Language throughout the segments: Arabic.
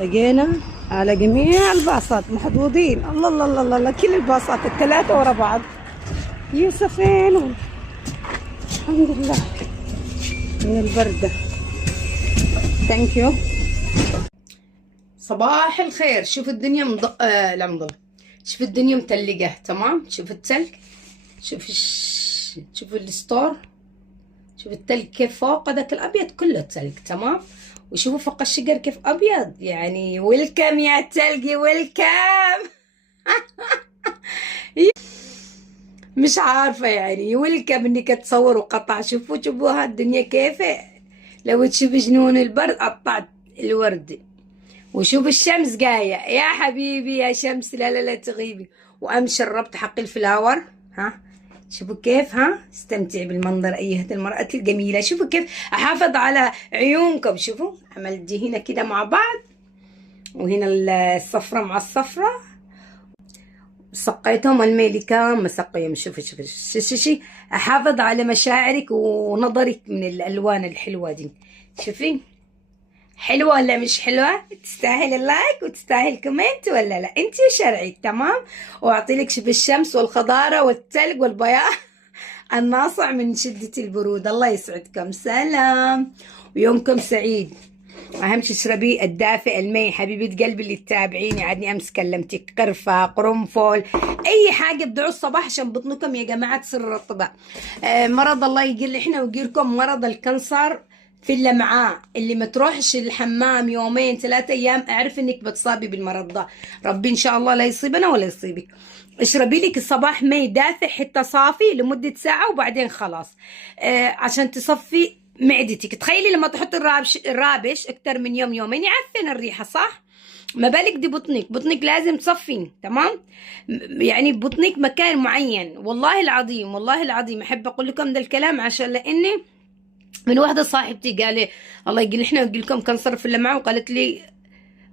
لقينا على جميع الباصات محظوظين. الله الله الله الله الله، كل الباصات الثلاثة ورا بعض. يوسفين الحمد لله من البردة. ثانك يو. صباح الخير. شوف الدنيا لا مضل. شوف الدنيا متلقة تمام. شوف التلج، شوف الستور، شوف التلج كيف فوق، هذاك الابيض كله تلج تمام. وشوفوا فوق الشجر كيف ابيض. يعني ويلكم يا تلقي، ويلكم. مش عارفة يعني ويلكم انك تصوروا قطع. شوفوا هالدنيا كيف. لو تشوف جنون البرد قطعت الورد. وشوف الشمس جاية يا حبيبي يا شمس، لا لا لا تغيبي. وامشي الربط حق الفلاور. ها شوفوا كيف. استمتعي بالمنظر ايها المرأة الجميلة. شوفوا كيف احافظ على عيونكم. شوفوا عملت دي هنا كده مع بعض، وهنا الصفرة مع الصفرة سقيتهم الميلي كام مسقيهم. شوفي احافظ على مشاعرك ونظرك من الالوان الحلوة دي. شوفي حلوة ولا مش حلوة؟ تستاهل اللايك وتستاهل كومنت ولا لا؟ انت وشرعي تمام. واعطي لك شوف الشمس والخضارة والتلج والبياض الناصع من شدة البرود. الله يسعدكم. سلام ويومكم سعيد. اهم شيء اشربي الدافئ المي. حبيبة قلبي اللي تتابعيني، عادني امس كلمتك. قرفة، قرنفل، اي حاجة ابدعوا الصباح عشان بطنكم يا جماعة تصير رطبة. مرض الله يقل احنا ويقيركم مرض الكنسر في اللمعاء. اللي ما تروحش الحمام يومين 3 ايام اعرف انك بتصابي بالمرض ده. ربي ان شاء الله لا يصيبنا ولا يصيبك. اشربي لك الصباح مي دافئ حتى صافي لمدة ساعة وبعدين خلاص. عشان تصفي معدتك. تخيلي لما تحط الرابش اكتر من يوم يومين يعفن الريحة صح؟ ما بالك دي بطنك لازم تصفين تمام. يعني بطنك مكان معين. والله العظيم والله العظيم احب اقول لكم ده الكلام عشان لاني من واحدة صاحبتي قال لي الله يقول احنا نقول لكم كنصر في اللمعة، وقالت لي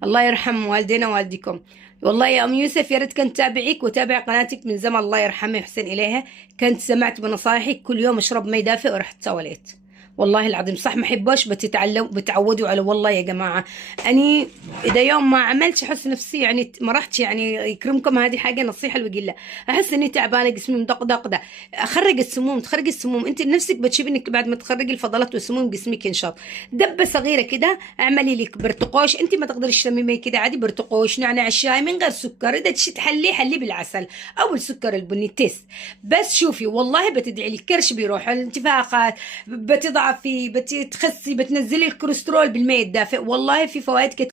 الله يرحم والدينا ووالديكم. والله يا ام يوسف يا ريت كنت تابعك وتابع قناتك من زمان، الله يرحمها ويحسن اليها. كنت سمعت بنصايحك كل يوم اشرب مي دافئ ورحت سواليت. والله العظيم صح ما احبوش بتعودوا على. والله يا جماعه اني اذا يوم ما عملتش احس نفسي يعني ما رحتش. يعني يكرمكم هذه حاجه نصيحه الوقيله. احس اني تعبانه جسمي مدقدق ده. اخرج السموم. تخرج السموم انت نفسك بتشوفي انك بعد ما تخرجي الفضلات والسموم جسمك ينشط. دبه صغيره كده اعملي لك برتقوش. انت ما تقدريش تسمي كده عادي برتقوش نعناع الشاي من غير سكر. اذا تحليه حليه بالعسل او السكر البني تيست. بس شوفي والله بتدعي لي الكرش بيروح، الانتفاخات بتضعفي، بتخسي، بتنزلي الكوليسترول بالماء الدافئ. والله في فوائد كتير.